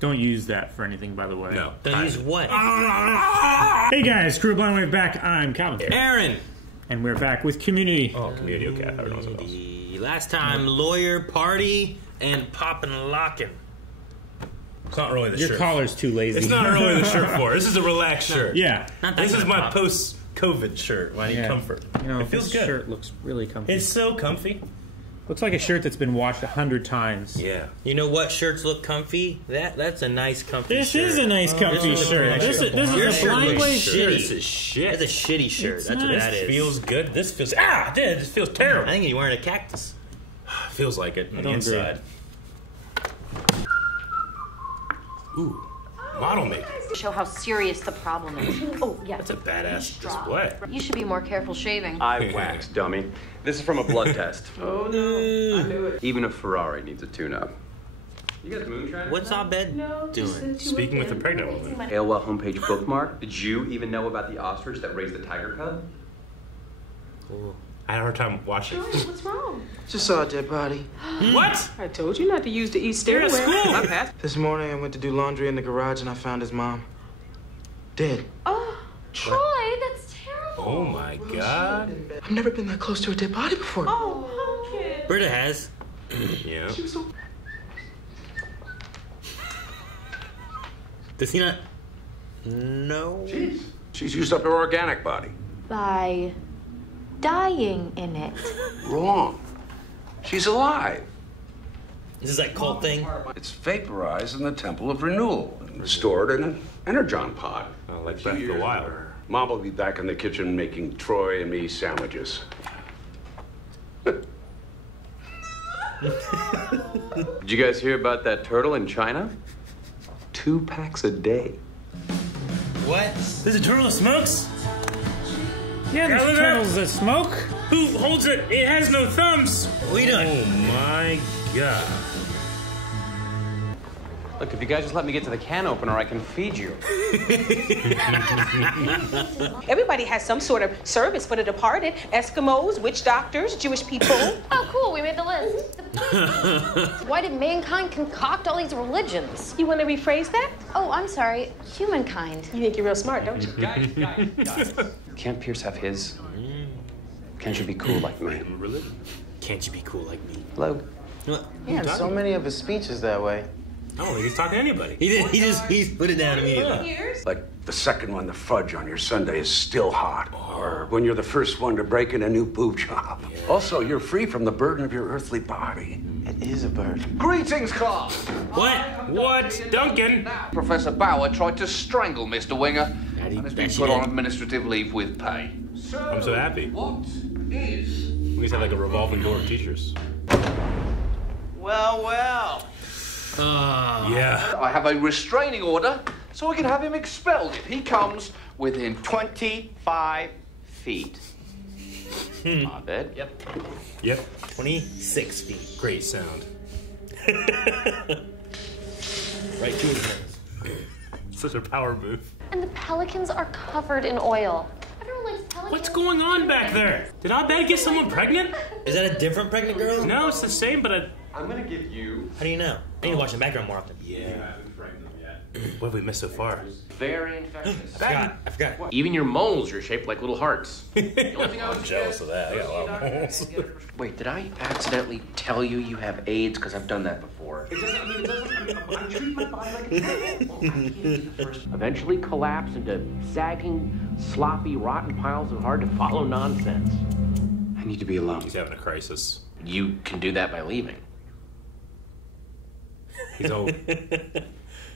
Don't use that for anything, by the way. No. Don't use what? Hey guys, Crew Blind Wave back. I'm Calvin. Aaron! And we're back with Community. Oh, Community, okay. I don't know what else. The last time, lawyer, party, and poppin' and lockin'. It's not really the Your shirt. collar's too lazy. It's not really the shirt for it. This is a relaxed shirt. Yeah. This is my post-COVID shirt when I need comfort. You know, it feels this good. shirt looks really comfy. It's so comfy. Looks like a shirt that's been washed 100 times. Yeah. You know what shirts look comfy? That's a nice comfy shirt. This is a nice comfy shirt. This is a Blind Wave shirt. This is shit. That's a shitty shirt. That's what that is. Feels good. This feels... Dude, this feels terrible. I think you're wearing a cactus. Feels like it on the inside. Ooh. Model making. Show how serious the problem is. Oh, yeah. That's a badass display. You should be more careful shaving. I waxed, dummy. This is from a blood test. Oh, no. I knew it. Even a Ferrari needs a tune-up. You guys moonshine? What's Abed doing? Speaking with the pregnant woman. AOL homepage bookmark. Did you even know about the ostrich that raised the tiger cub? Cool. I had a hard time watching. What's wrong? Just saw a dead body. What? I told you not to use the east stairway. You're at school. This morning I went to do laundry in the garage and I found his mom. Dead. Oh, Troy, that's terrible. Oh my god. I've never been that close to a dead body before. Oh, kid. Britta has. Yeah. She was so... Does he not? No. Jeez. She's used up her organic body. By dying in it. Wrong. She's alive. Is this that cult thing? It's vaporized in the Temple of Renewal and stored in an energon pod. Oh, like Breath of the Wild. Mom will be back in the kitchen making Troy and me sandwiches. Did you guys hear about that turtle in China? 2 packs a day. What? There's a turtle that smokes? Yeah, there's turtles that smoke. Who holds it? It has no thumbs. What are you doing? Oh my god. Look, if you guys just let me get to the can opener, I can feed you. Everybody has some sort of service for the departed. Eskimos, witch doctors, Jewish people. Oh, cool, we made the list. Why did mankind concoct all these religions? You want to rephrase that? Oh, I'm sorry, humankind. You think you're real smart, don't you? Guys. Can't Pierce have his? Can't you be cool like me? Can't you be cool like me? Hello? Yeah, so many of his speeches that way. I don't think he's talking to anybody. He's put it down immediately. Like the second one, the fudge on your sundae is still hot. Or when you're the first one to break in a new boob job. Yeah. Also, you're free from the burden of your earthly body. It is a bird. Greetings, class. What? Duncan? Professor Bauer tried to strangle Mr. Winger and has been put on did. administrative leave with pay. I'm so happy. What is... We just have like a revolving door of teachers. Well, well. Yeah. I have a restraining order, so we can have him expelled if he comes within 25 feet. Abed? Yep. 26 feet. Great sound. Right to his nose. Such a power move. And the pelicans are covered in oil. Everyone likes pelicans. What's going on back there? Did Abed get someone pregnant? Is that a different pregnant girl? No, it's the same, but I'm gonna give you... How do you know? I need to watch the background more often. yeah. What have we missed so far? Very infectious. I forgot. Even your moles are shaped like little hearts. I'm jealous of that. I got a lot of moles. Wait, did I accidentally tell you you have AIDS? Because I've done that before. I'm treating my body like a Eventually collapse into sagging, sloppy, rotten piles of hard-to-follow nonsense. I need to be alone. He's having a crisis. You can do that by leaving.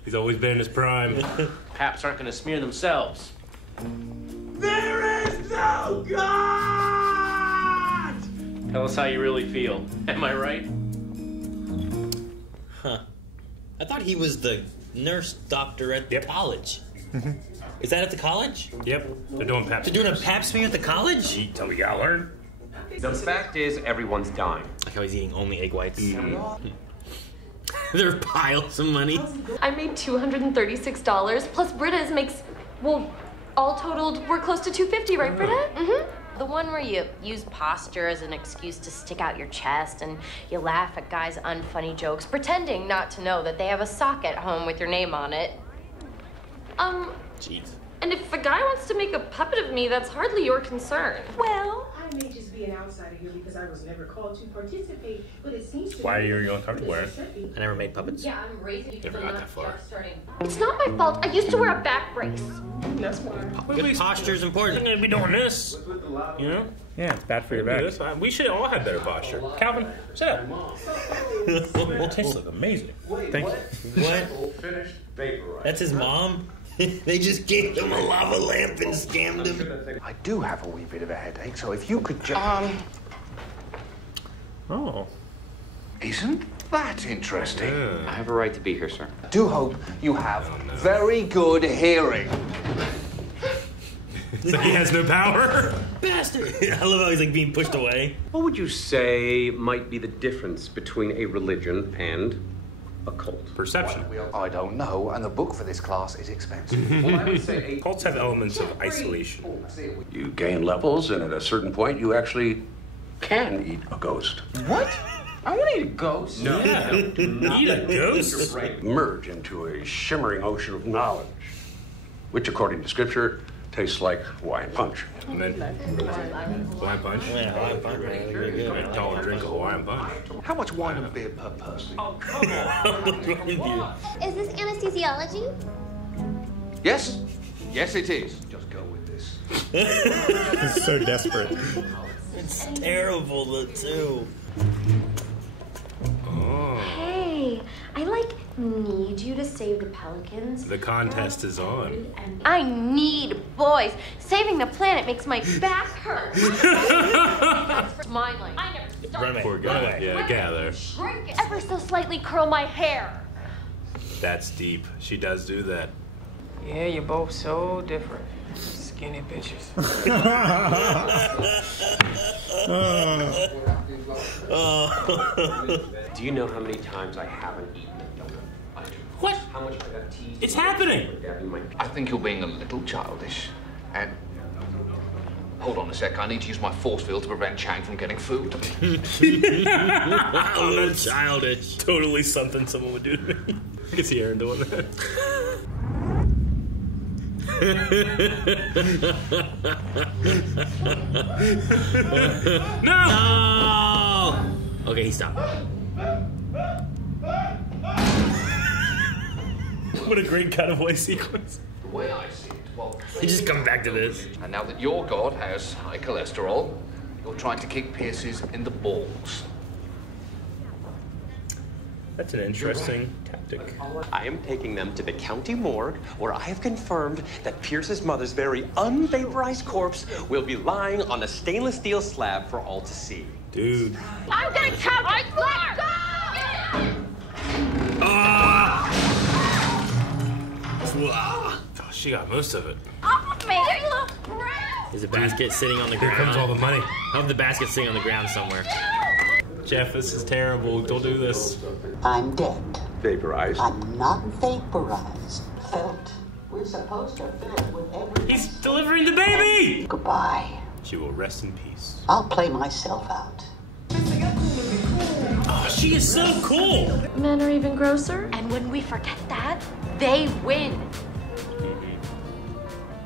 He's always been in his prime. Paps aren't going to smear themselves. There is no God! Tell us how you really feel. Am I right? Huh. I thought he was the nurse doctor at the college. Is that at the college? Yep. They're doing pap They're doing a pap smear at the college? Tell me you gotta learn. The fact is, everyone's dying. Like how he's eating only egg whites. There are piles of money. I made $236, plus Britta's makes, well, all totaled, we're close to $250, right, Britta? Mm-hmm. the one where you use posture as an excuse to stick out your chest and you laugh at guys' unfunny jokes, pretending not to know that they have a sock at home with your name on it. Jeez. And if a guy wants to make a puppet of me, that's hardly your concern. Well, I may just be an outsider here because I was never called to participate, but it seems to Why are me you uncomfortable wearing? I never made puppets. Yeah, I'm raising you. Never got that far. It's not my fault. I used to wear a back brace. That's why. Good posture is important. We're gonna be doing this. You know? Yeah, it's bad for your Do back. this. We should all have better posture. Calvin, sit up. It tastes like amazing. Thank you. What? Finished vaporized. That's his mom? They just gave him a lava lamp and scammed him. I do have a wee bit of a headache, so if you could just... Oh. Isn't that interesting? I have a right to be here, sir. I do hope you have very good hearing. So he has no power? Bastard! I love how he's like being pushed away. What would you say might be the difference between a religion and a cult? Perception. I don't know, and the book for this class is expensive. Well, I would say Cults have elements of isolation. You gain levels, and at a certain point, you actually can eat a ghost. What? I want to eat a ghost. No, eat a ghost? Merge into a shimmering ocean of knowledge, which, according to scripture, tastes like Hawaiian punch. And then Hawaiian punch. Yeah, Hawaiian punch. Really good. Don't drink a Hawaiian punch. How much wine and beer per person? Is this anesthesiology? Yes. Yes, it is. Just go with this. He's so desperate. It's terrible, too. Hey, I need you to save the pelicans. The contest is on. I need boys. Saving the planet makes my back hurt. That's my line. I never started. Poor guy. Yeah, gather. Shrink it. Ever so slightly curl my hair. That's deep. She does do that. Yeah, you're both so different. Skinny bitches. Do you know how many times I haven't eaten a donut? I do. What? How much I got teased? It's happening. I think you're being a little childish. And hold on a sec, I need to use my force field to prevent Chang from getting food. Oh, that's childish. Totally something someone would do to me. I can see Aaron doing that. No! Okay, he stopped. What a great cutaway sequence. The way I see it, well... He just comes back to this. And now that your god has high cholesterol, you're trying to kick Pierce's in the balls. That's an interesting tactic. I am taking them to the county morgue, where I have confirmed that Pierce's mother's very unvaporized corpse will be lying on a stainless steel slab for all to see. Dude. I'm gonna come. Let go! Wow. Oh, she got most of it. Off me! You look gross! There's a basket sitting on the Here ground. comes all the money. I hope the basket's sitting on the ground somewhere. Jeff, this is terrible. Don't do this. I'm dead. Vaporized. I'm not vaporized. Felt. We're supposed to fill it with everything. He's delivering the baby! Goodbye. She will rest in peace. I'll play myself out. Oh, she is so cool! Men are even grosser. And when we forget that, they win.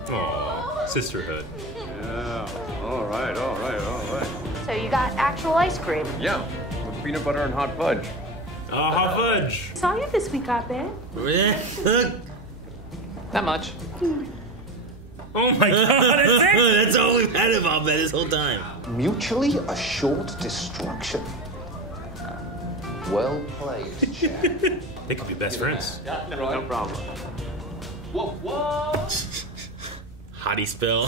Aw, sisterhood. Yeah. All right. So you got actual ice cream. Yeah, with peanut butter and hot fudge. Oh, hot fudge. Saw you this week, Abed. Not much. Oh my god, is it? That's all we've had about that this whole time. Mutually assured destruction. Well played, Chang. They could be best friends. No problem. Whoa! Hottie spill.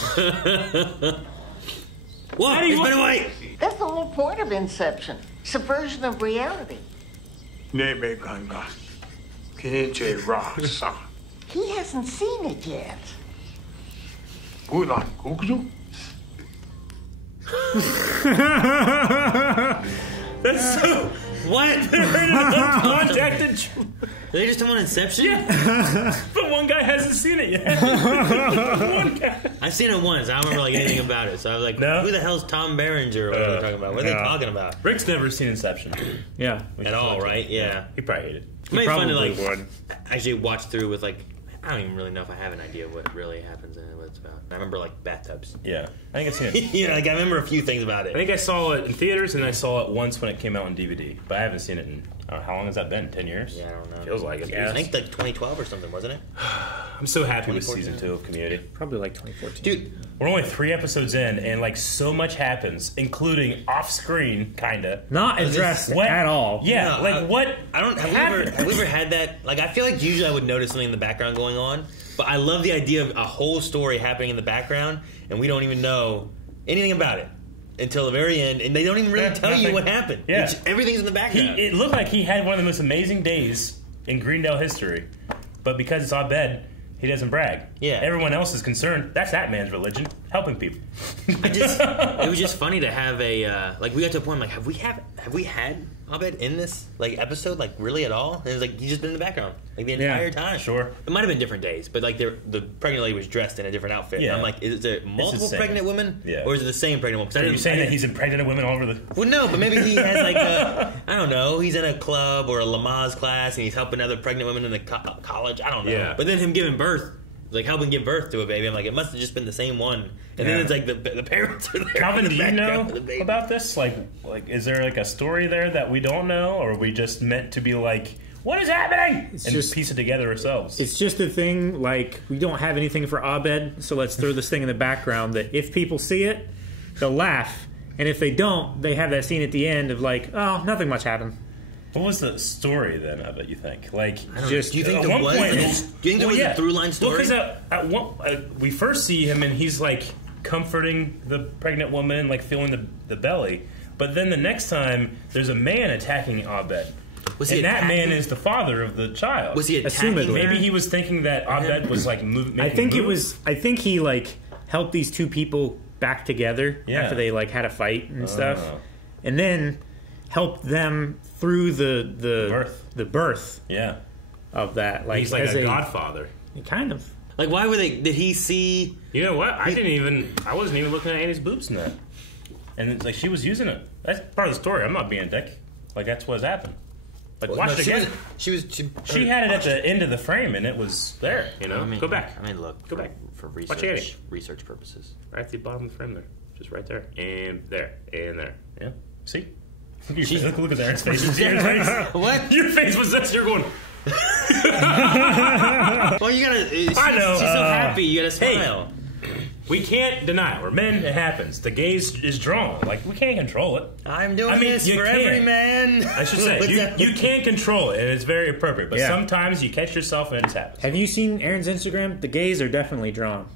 Whoa, he's been away. That's the whole point of Inception. Subversion of reality. He hasn't seen it yet. That's so... What? Contacted. They just talking about Inception? Yeah. But one guy hasn't seen it yet. One guy. I've seen it once. I don't remember like anything about it. So I was like, who the hell's Tom Berenger? What are they talking about? What are they talking about? Rick's never seen Inception. Yeah. At all, right? Yeah. He probably hated it. It might be fun to like actually watch through with like, I don't even really know if I have an idea of what really happens in it, what it's about. I remember like bathtubs. Yeah. I think I've seen it. Yeah, like I remember a few things about it. I think I saw it in theaters and I saw it once when it came out on DVD. But I haven't seen it in, how long has that been? 10 years? Yeah, I don't know. Feels like it. Yeah, I think like 2012 or something, wasn't it? I'm so happy with season 2 of Community. Probably like 2014. Dude, we're only 3 episodes in and like so much happens, including off screen, kinda. Not addressed at all. Yeah, no, like what? I don't have we ever had that? Like I feel like usually I would notice something in the background going on, but I love the idea of a whole story happening in the background and we don't even know anything about it until the very end, and they don't even really tell you what happened. Yeah. Everything's in the background. It looked like he had one of the most amazing days in Greendale history, but because it's Abed, he doesn't brag. Yeah. Everyone else is concerned. That's that man's religion, helping people. It was just funny to have a like we got to a point like have we had Abed in this like episode like really at all? And it was like he's just been in the background like the entire time. Sure. It might have been different days, but like the pregnant lady was dressed in a different outfit. Yeah. And I'm like, is it multiple pregnant women? Yeah. Or is it the same pregnant woman? Are you saying that he's impregnated women all over the? Well, no, but maybe he has like I don't know. He's in a club or a Lamaze class and he's helping other pregnant women in the college. I don't know. Yeah. But then him giving birth. Like helping give birth to a baby. I'm like, it must have just been the same one. And then it's like the parents are there. Calvin, do you know about this? Like, is there like a story there that we don't know, or are we just meant to be like, what is happening? And just piece it together ourselves. It's just a thing. Like we don't have anything for Abed, so let's throw this thing in the background. That if people see it, they'll laugh, and if they don't, they have that scene at the end of like, oh, nothing much happened. What was the story then of it, you think? Like, just do you think there was? Do you think there was a through line story? Well, because we first see him and he's like comforting the pregnant woman, like feeling the belly. But then the next time, there's a man attacking Abed. And that man is the father of the child. Was he attacking her? Maybe he was thinking that Abed was like moving. I think he like helped these two people back together after they like had a fight and stuff, and then helped them through the birth of that. Like he's like a godfather. Kind of. Like why were they? Did he see? You know what? I wasn't even looking at Annie's boobs in that. And it's like she was using it. That's part of the story. I'm not being a dick. Like that's what's happened. Like watch it again. She had it at the end of the frame and it was there. You know. Go back. I mean, look. Go back for research purposes. Right at the bottom of the frame there, just right there, and there, and there. Yeah. See. Look at Aaron's face. What? Your face was this. You're going. Well, you gotta. I know. She's so happy. You gotta smile. Hey, we can't deny it. We're men. It happens. The gaze is drawn. Like we can't control it. I'm doing this for every man. I should say you can't control it, and it's very appropriate. But sometimes you catch yourself and it happens. Have you seen Aaron's Instagram? The gays are definitely drawn.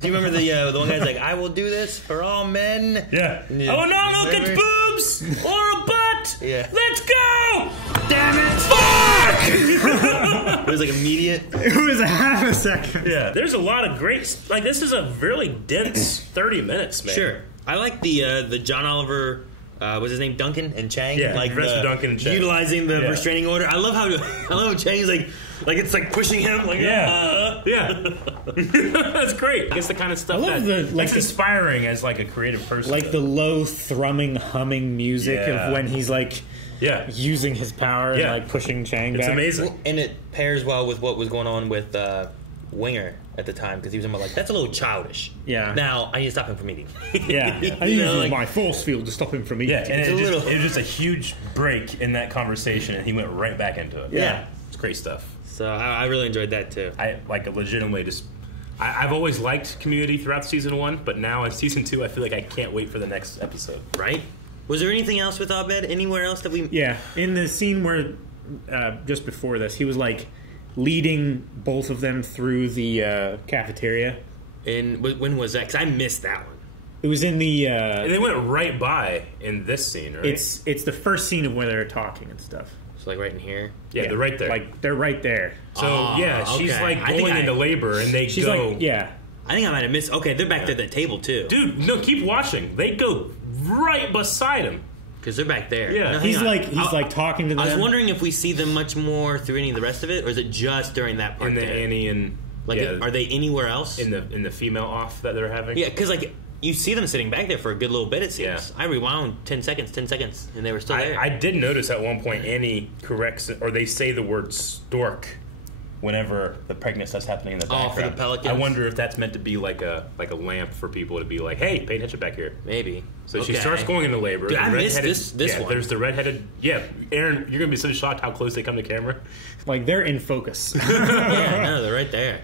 Do you remember the one guy's like, I will do this for all men? Yeah. I will not look at boobs or a butt. Yeah. Let's go! Damn it! Fuck! It was like immediate. It was a half a second. Yeah. There's a lot of great. Like this is a really dense 30 minutes, man. Sure. I like the John Oliver. Was his name Duncan and Chang? Yeah, like Duncan and Chang. Utilizing the restraining order. I love how Chang's like it's like pushing him. Like that's great. It's the kind of stuff that's inspiring as like a creative person. Like the low thrumming, humming music of when he's like using his power and like pushing Chang back. It's amazing. Well, and it pairs well with what was going on with Winger at the time because he was like, that's a little childish. Yeah. Now I need to stop him from eating. I use my force field to stop him from eating. Yeah, and it was just a huge break in that conversation, and he went right back into it. Yeah. It's great stuff. So I really enjoyed that too. I like legitimately just. I've always liked Community throughout season 1, but now in season 2, I feel like I can't wait for the next episode. Right? Was there anything else with Abed? Anywhere else that we? Yeah, in the scene where just before this, he was like leading both of them through the cafeteria. And when was that? Because I missed that one. It was in the. And they went right by in this scene, right? It's the first scene of where they're talking and stuff. So like right in here. Yeah, they're right there. Like they're right there. So she's like going into labor, and they go. Like, yeah. I think I might have missed. Okay, they're back to the table too. Dude, no, keep watching. They go right beside him. Because they're back there. Yeah, no, he's like talking to them. I was wondering if we see them much more through any of the rest of it, or is it just during that part? In the Annie and are they anywhere else in the female off that they're having? Yeah, because you see them sitting back there for a good little bit. It seems. Yeah. I rewound 10 seconds, and they were still there. I did notice at one point Annie corrects or they say the word stork whenever the pregnant stuff's happening in the background. Oh, for the pelicans? I wonder if that's meant to be like a lamp for people to be like, hey, pay attention back here. Maybe. So she starts going into labor. Dude, I missed this one. There's the redheaded. Yeah, Aaron, you're gonna be so shocked how close they come to camera. Like they're in focus. Yeah, no, they're right there.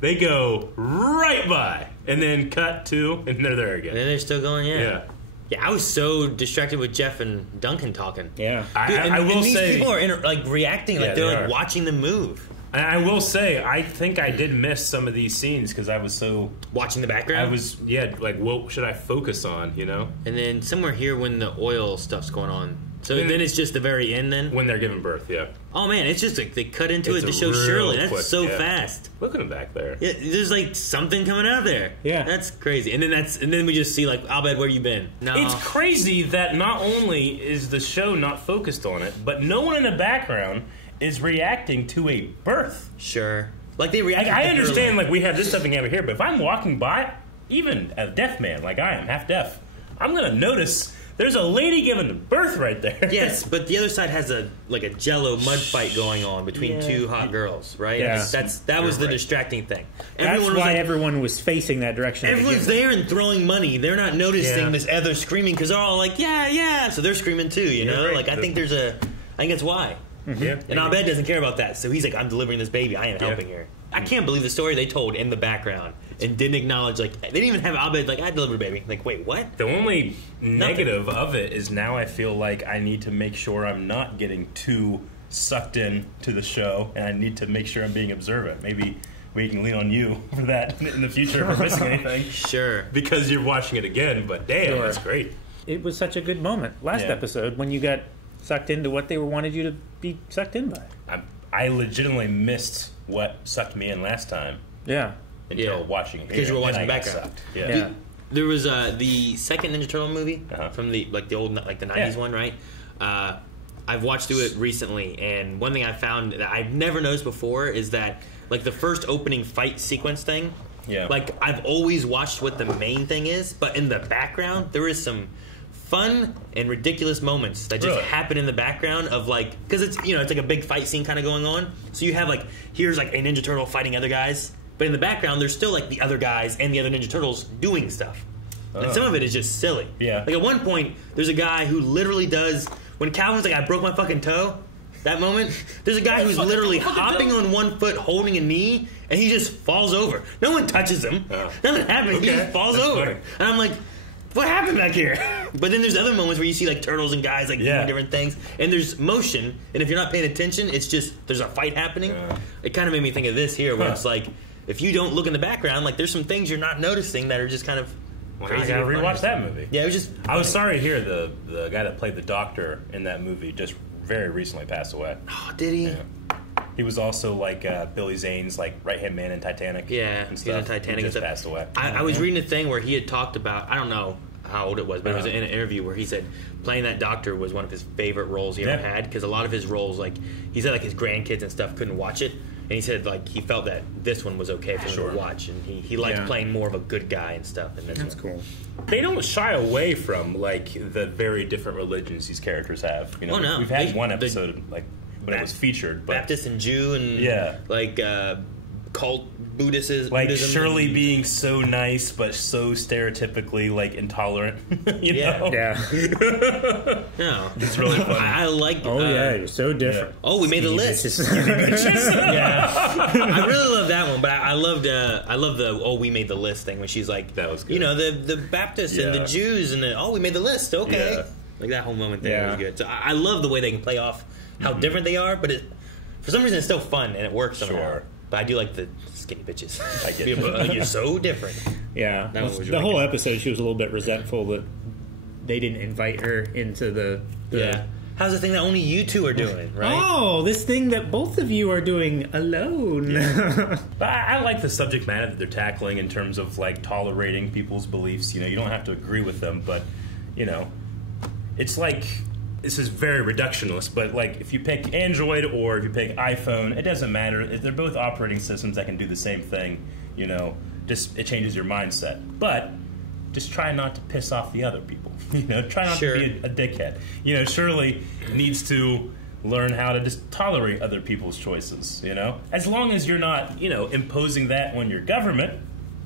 They go right by, and then cut to, and they're there again. And then they're still going. Yeah. Yeah, I was so distracted with Jeff and Duncan talking. Yeah, dude, I will these say people are reacting like they're like watching them move. And I will say, I think I did miss some of these scenes because I was so watching the background. I was like, what should I focus on? You know. And then somewhere here when the oil stuff's going on. So then it's just the very end. Then when they're giving birth, yeah. Oh man, it's just like they cut into it to show Shirley. That's quick, so fast. Look at him back there. Yeah, there's like something coming out there. Yeah, that's crazy. And then we just see like, Abed, where you been? No, it's crazy that not only is the show not focused on it, but no one in the background is reacting to a birth. Sure, like they react. I understand, like we have this stuff in here, but if I'm walking by, even a deaf man like I am, half deaf, I'm gonna notice. There's a lady giving birth right there. Yes, but the other side has a Jello mud fight going on between two hot girls, right? Yeah. That was the distracting thing. That's why everyone was facing that direction. Everyone's there and throwing money. They're not noticing this other screaming because they're all like, yeah. So they're screaming too, you know? Right. Like I think that's why. Mm-hmm. Yeah. And Abed doesn't care about that. So he's like, I'm delivering this baby. I am helping her. I can't believe the story they told in the background and didn't acknowledge, like, they didn't even have Abed, like, I delivered a baby. Like, wait, what? The only negative of it is now I feel like I need to make sure I'm not getting too sucked in to the show, and I need to make sure I'm being observant. Maybe we can lean on you for that in the future if we're missing anything. Sure. Because you're watching it again, but damn, that's great. It was such a good moment last episode when you got sucked into what they wanted you to be sucked in by. I legitimately missed what sucked me in last time. Yeah. Until watching it. Because you were watching the background. Yeah. There was the second Ninja Turtle movie from the old the 90s one, right? I've watched through it recently, and one thing I found that I've never noticed before is that like the first opening fight sequence thing. Yeah. Like I've always watched what the main thing is, but in the background there is some fun and ridiculous moments that just happen in the background of like, because it's it's like a big fight scene kind of going on. So you have like here's like a Ninja Turtle fighting other guys, but in the background there's still like the other guys and the other Ninja Turtles doing stuff. And some of it is just silly. Yeah. Like at one point there's a guy who literally does when Calvin's like I broke my fucking toe. That moment, there's a guy who's literally hopping on one foot, holding a knee, and he just falls over. No one touches him. Nothing happens. He just falls over. Funny. And I'm like, what happened back here? But then there's other moments where you see like turtles and guys like doing different things, and there's motion. And if you're not paying attention, it's just there's a fight happening. It kind of made me think of this here, where it's like if you don't look in the background, like there's some things you're not noticing that are just kind of. Well, you gotta rewatch that movie. Yeah, it was just. I was sorry to hear the guy that played the doctor in that movie just very recently passed away. Oh, did he? Yeah. He was also like Billy Zane's like right-hand man in Titanic. Yeah, and he's in Titanic. He just passed away. I was reading a thing where he had talked about, I don't know how old it was, but it was in an interview where he said playing that doctor was one of his favorite roles he ever had, because a lot of his roles, like he said like his grandkids and stuff couldn't watch it, and he said like he felt that this one was okay for him to watch, and he liked playing more of a good guy and stuff. And that's cool. They don't shy away from like the very different religions these characters have. You know, no. We've had one episode like when it was featured, but Baptist and Jew and like cult Buddhism. Like Shirley being so nice, but so stereotypically like intolerant. you know? Yeah. No, it's really funny. I like. Oh yeah, you're so different. Oh, we made the list. Yeah, I really love that one, but I love the we made the list thing when she's like, that was good. You know, the Baptists and the Jews and we made the list. Okay, like that whole moment there was good. So I love the way they can play off how different they are, but for some reason it's still fun and it works somehow. Sure. But I do like the skinny bitches. I get it. Like, you're so different. Yeah. The whole episode, she was a little bit resentful that they didn't invite her into the How's the thing that only you two are doing, right? Oh, this thing that both of you are doing alone. But I like the subject matter that they're tackling in terms of like tolerating people's beliefs. You know, you don't have to agree with them, but you know, it's like, this is very reductionist, but like if you pick Android or if you pick iPhone, it doesn't matter. They're both operating systems that can do the same thing, you know, just it changes your mindset. But just try not to piss off the other people. You know, try not to be a dickhead. You know, Shirley needs to learn how to just tolerate other people's choices, you know? As long as you're not, you know, imposing that on your government,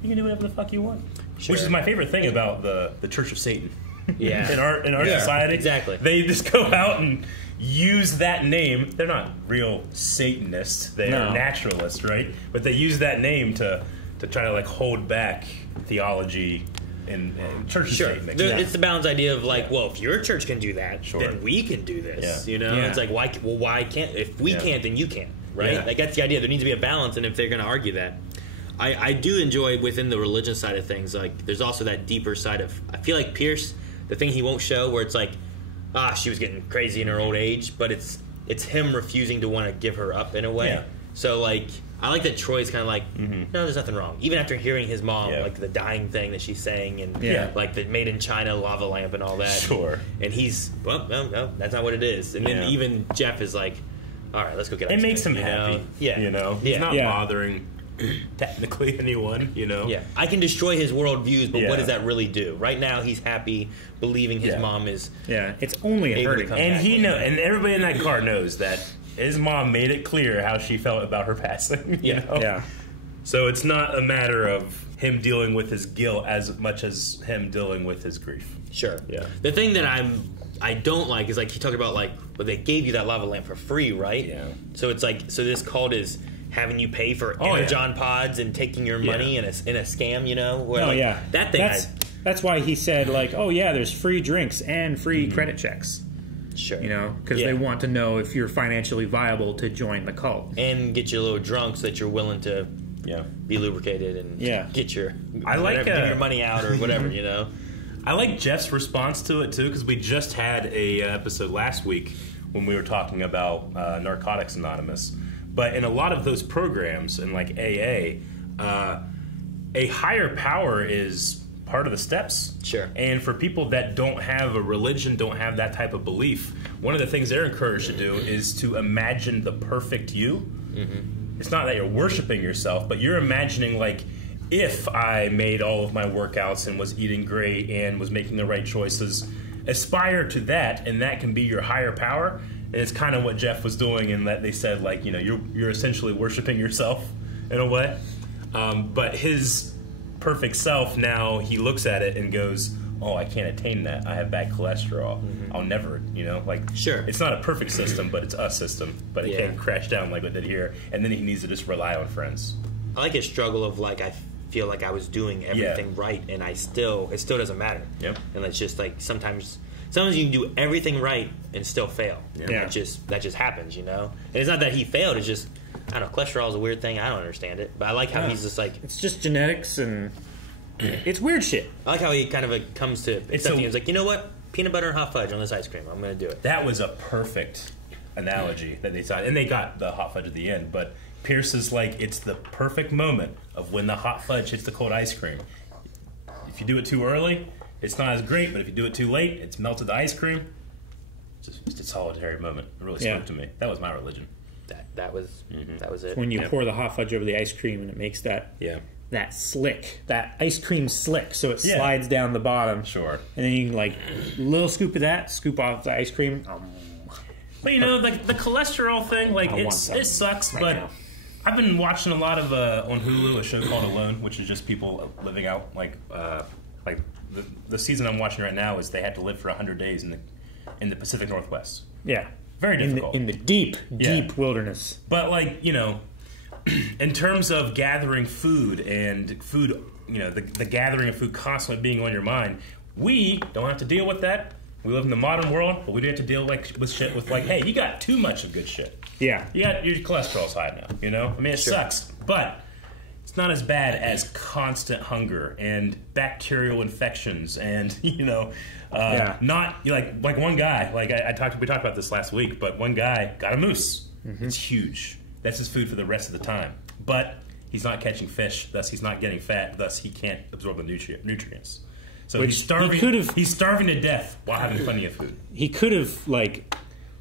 you can do whatever the fuck you want. Which is my favorite thing about the Church of Satan. Yeah. in our society. Exactly. They just go out and use that name. They're not real Satanists. They are naturalists, right? But they use that name to try to like hold back theology and Church of Satan. It's the balanced idea of like, well, if your church can do that, then we can do this. You know, it's like why can't if we can't, then you can't, right? Like that's the idea. There needs to be a balance, and if they're going to argue that, I do enjoy within the religion side of things. Like, there's also that deeper side of. I feel like Pierce, the thing he won't show, where it's like, she was getting crazy in her old age, but it's him refusing to want to give her up in a way. Yeah. So like. I like that Troy's kind of like, no, there's nothing wrong. Even after hearing his mom, like the dying thing that she's saying, and like the made in China lava lamp and all that. Sure. And he's, well, no, that's not what it is. And then even Jeff is like, all right, let's go get ice cream. It makes him happy. Know? Yeah. You know? He's not bothering technically anyone, you know? Yeah. I can destroy his worldviews, but what does that really do? Right now, he's happy, believing his mom is. Yeah, it's only a hurt. And he and everybody in that car knows that. His mom made it clear how she felt about her passing. You know? Yeah. So it's not a matter of him dealing with his guilt as much as him dealing with his grief. Sure. Yeah. The thing that I don't like is like he talked about like, well, they gave you that lava lamp for free, right? Yeah. So it's like, so this cult is having you pay for Energon pods and taking your money in a scam, you know? Where, that thing. That's why he said like, oh yeah, there's free drinks and free credit checks. Sure. You know, because they want to know if you're financially viable to join the cult. And get you a little drunk so that you're willing to be lubricated and get your give your money out or whatever, you know. I like Jeff's response to it, too, because we just had a episode last week when we were talking about Narcotics Anonymous. But in a lot of those programs, in like AA, a higher power is part of the steps. Sure. And for people that don't have a religion, don't have that type of belief, one of the things they're encouraged to do is to imagine the perfect you. Mm-hmm. It's not that you're worshiping yourself, but you're imagining, like, if I made all of my workouts and was eating great and was making the right choices, aspire to that, and that can be your higher power. And it's kind of what Jeff was doing in that they said, like, you know, you're essentially worshiping yourself in a way. But his perfect self, now he looks at it and goes, oh, I can't attain that. I have bad cholesterol. I'll never, you know, like, it's not a perfect system, but it's a system. But it can't crash down like it did here. And then he needs to just rely on friends. I like his struggle of, like, I feel like I was doing everything right, and it still doesn't matter. Yep. And it's just like sometimes you can do everything right and still fail. That just happens, you know. And it's not that he failed. It's just, I don't know, cholesterol is a weird thing. I don't understand it, but I like how he's just like, it's just genetics and it's weird shit. I like how he kind of comes to accepting. He's like, you know what, peanut butter and hot fudge on this ice cream. I'm going to do it. That was a perfect analogy that they saw, and they got the hot fudge at the end. But Pierce is like, it's the perfect moment of when the hot fudge hits the cold ice cream. If you do it too early, it's not as great, but if you do it too late, it's melted the ice cream. It's just a solitary moment. It really spoke to me. That was my religion. That was it. When you pour the hot fudge over the ice cream and it makes that slick, that ice cream slick, so it slides down the bottom. Sure. And then you can, like, a little scoop of that, scoop off the ice cream. But you know, like the cholesterol thing, like it sucks. But now, I've been watching a lot of on Hulu a show called Alone, which is just people living out like the season I'm watching right now is they had to live for 100 days in the Pacific Northwest. Yeah, very difficult in the deep wilderness. But like, you know, in terms of gathering food and food, you know, the gathering of food constantly being on your mind, we don't have to deal with that. We live in the modern world, but we do have to deal with shit with like, hey, you got too much of good shit. Yeah. Your cholesterol's high now, you know? I mean, it sucks, but it's not as bad as constant hunger and bacterial infections and, you know, not, like one guy, like we talked about this last week, but one guy got a moose. Mm-hmm. It's huge. That's his food for the rest of the time. But he's not catching fish, thus he's not getting fat, thus he can't absorb the nutrients. So he's starving. He's starving to death while having plenty of food. He could have like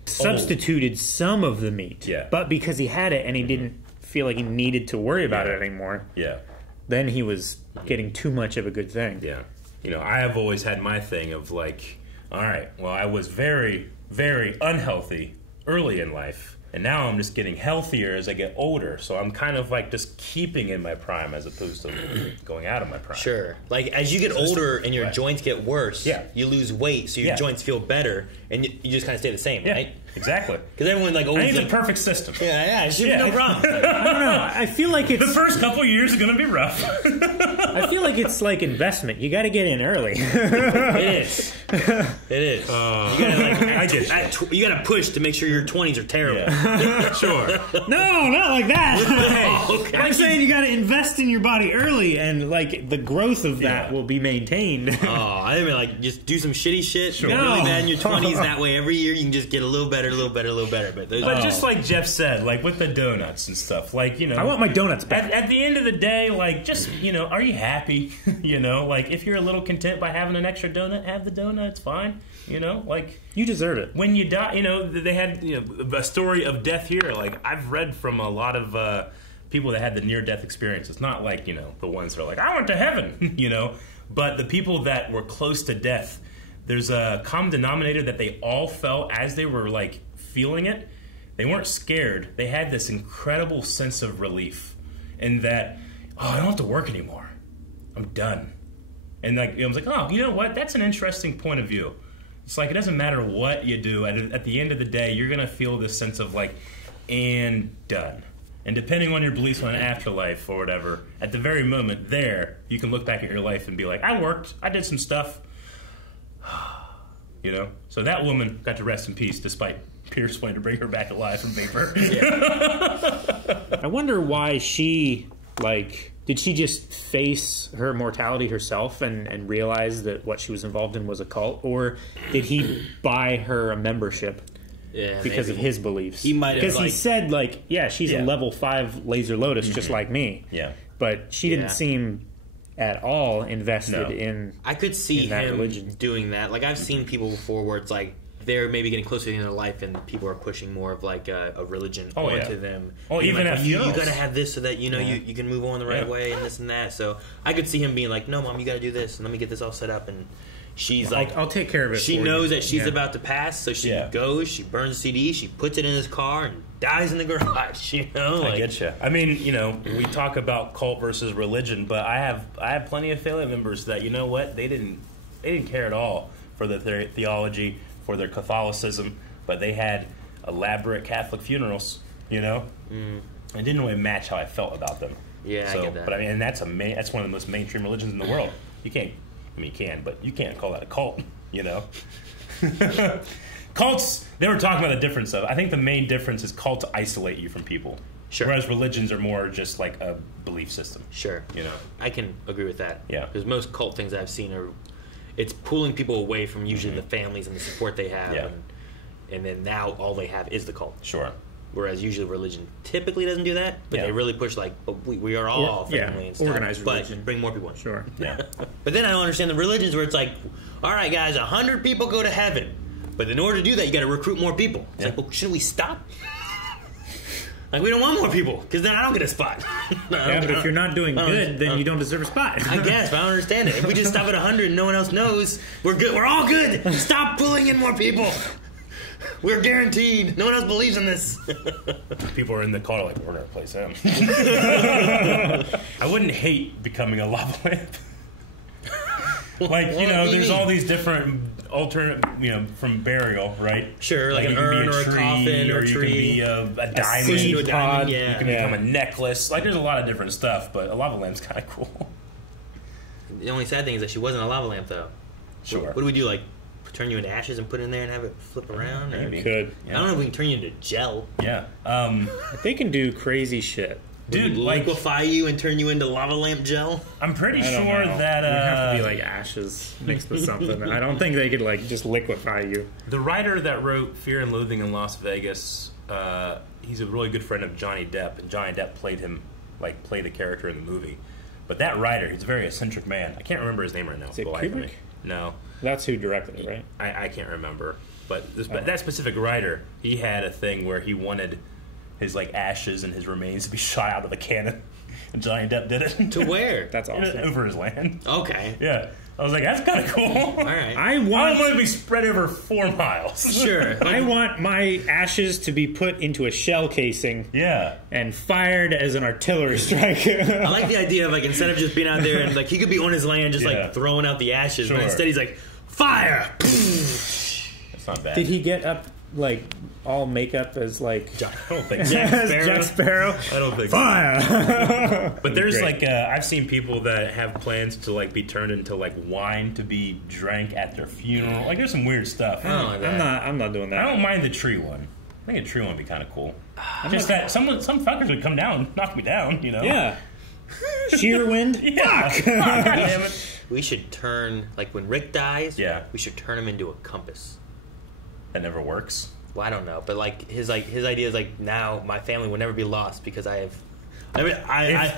substituted some of the meat. Yeah. But because he had it and he didn't feel like he needed to worry about it anymore. Yeah. Then he was getting too much of a good thing. Yeah. You know, I have always had my thing of like, all right, well, I was very, very unhealthy early in life. And now I'm just getting healthier as I get older. So I'm kind of like just keeping in my prime as opposed to going out of my prime. Sure. Like as you get older and your joints get worse, you lose weight, so your joints feel better, and you just kind of stay the same, right? Exactly. Because everyone like always I need the perfect system. Yeah, it should be no problem. I don't know. I feel like it's... The first couple of years are going to be rough. I feel like it's like investment. You got to get in early. It is. It is. You got to push to make sure your 20s are terrible. Yeah. Sure. No, not like that. Okay. I'm saying you got to invest in your body early, and like the growth of that will be maintained. I mean, like just do some shitty shit. Sure. Get really bad in your 20s. That way, every year you can just get a little better, a little better, a little better. But just like Jeff said, like with the donuts and stuff, like, you know, I want my donuts back. At the end of the day, like, just, you know, are you happy? You know, like if you're a little content by having an extra donut, have the donut. It's fine. You know, like you deserve it. When you die, you know, they had a story of death here. Like I've read from a lot of people that had the near-death experience. It's not like, you know, the ones that are like, I went to heaven, you know, but the people that were close to death, there's a common denominator that they all felt as they were like feeling it. They weren't scared. They had this incredible sense of relief, and that, oh, I don't have to work anymore. I'm done. And like I was like, oh, you know what? That's an interesting point of view. It's like it doesn't matter what you do. At the end of the day, you're gonna feel this sense of like, and done. And depending on your beliefs on an afterlife or whatever, at the very moment there, you can look back at your life and be like, I worked. I did some stuff. You know? So that woman got to rest in peace despite Pierce wanting to bring her back alive from vapor. I wonder why she, like, did she just face her mortality herself and realize that what she was involved in was a cult? Or did he buy her a membership because of his beliefs? He might have, because he said, like, yeah, she's a level 5 Laser Lotus just like me. Yeah. But she didn't seem at all invested in I could see that him religion. doing that. Like, I've seen people before where it's like they're maybe getting closer to the end of their life and people are pushing more of like a religion onto them. Oh, even like, at you funerals. got to have this so that you know you can move on the right way and this and that. So I could see him being like, no, Mom, you got to do this and let me get this all set up. And she's like, I'll take care of it. She for knows you. that she's about to pass, so she goes, she burns the CD, she puts it in his car and dies in the garage. You know, like, I get you. I mean, you know, we talk about cult versus religion, but I have plenty of family members that, you know what, they didn't care at all for their theology, for their Catholicism, but they had elaborate Catholic funerals. You know, it didn't really match how I felt about them. Yeah, so, I get that. But I mean, and that's one of the most mainstream religions in the world. You can't. I mean, you can, but you can't call that a cult. You know. Cults, they were talking about the difference of, I think the main difference is cults isolate you from people. Sure. Whereas religions are more just like a belief system. Sure. You know. I can agree with that. Yeah. Because most cult things I've seen are, it's pulling people away from usually the families and the support they have. Yeah. And then now all they have is the cult. Sure. Whereas usually religion typically doesn't do that, but they really push like, we are all family and stuff. Organized religion. But bring more people in. Sure. Yeah. But then I don't understand the religions where it's like, all right, guys, 100 people go to heaven. But in order to do that, you got to recruit more people. It's like, well, shouldn't we stop? Like, we don't want more people, because then I don't get a spot. But if you're not doing good, then you don't deserve a spot. I guess, but I don't understand it. If we just stop at 100 and no one else knows, we're good. We're all good. Stop pulling in more people. We're guaranteed. No one else believes in this. People are in the car like, we're going to replace him. I wouldn't hate becoming a lava lamp. Like, you know, there's all these different alternate, you know, from burial, right? Sure, like an you can urn be or a coffin or a you tree. can be a diamond. Seed pod. You can become a necklace. Like, there's a lot of different stuff, but a lava lamp's kind of cool. The only sad thing is that she wasn't a lava lamp, though. Sure. What do we do, like, turn you into ashes and put it in there and have it flip around? Maybe. Could. I don't know if we can turn you into gel. Yeah. They can do crazy shit. Dude, like, liquefy you and turn you into lava lamp gel? I'm pretty I don't sure know. that... It would have to be like ashes mixed with something. I don't think they could like just liquefy you. The writer that wrote Fear and Loathing in Las Vegas, he's a really good friend of Johnny Depp, and Johnny Depp played the character in the movie. But that writer, he's a very eccentric man. I can't remember his name right now. Is it Kubrick? No. That's who directed it, right? I can't remember. But that specific writer, he had a thing where he wanted his like ashes and his remains to be shot out of a cannon. And Johnny Depp did it. To where? That's awesome. Over his land. Okay. Yeah. I was like, that's kind of cool. All right. I want it to be spread over 4 miles. Sure. I want my ashes to be put into a shell casing. Yeah. And fired as an artillery strike. I like the idea of like instead of just being out there and like he could be on his land just like throwing out the ashes, but instead he's like fire. That's not bad. Did he get up like all makeup as like I don't think so. Jack Sparrow? I don't think fire. So. But there's like I've seen people that have plans to like be turned into like wine to be drank at their funeral. Like there's some weird stuff. I'm not doing that. I don't mind the tree one. I think a tree one would be kind of cool. Just that some fuckers would come down, knock me down, you know? Yeah. Sheer wind. Yeah. Fuck. Damn it. We should turn like when Rick dies. Yeah. We should turn him into a compass. That never works. Well, I don't know, but like his idea is like now my family will never be lost because I was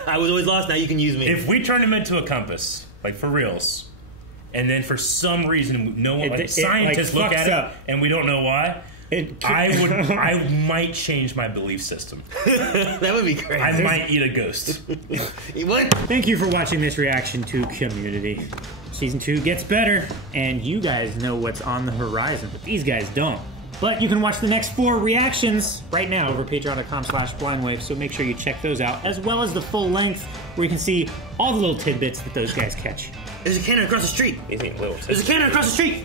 always lost. Now you can use me. If we turn him into a compass, like for reals, and then for some reason no one scientists look at it and we don't know why. I might change my belief system. That would be great. I might eat a ghost. What? Thank you for watching this reaction to Community. Season 2 gets better, and you guys know what's on the horizon, but these guys don't. But you can watch the next 4 reactions right now over patreon.com/blindwave, so make sure you check those out, as well as the full length, where you can see all the little tidbits that those guys catch. There's a cannon across the street. There's a cannon across the street.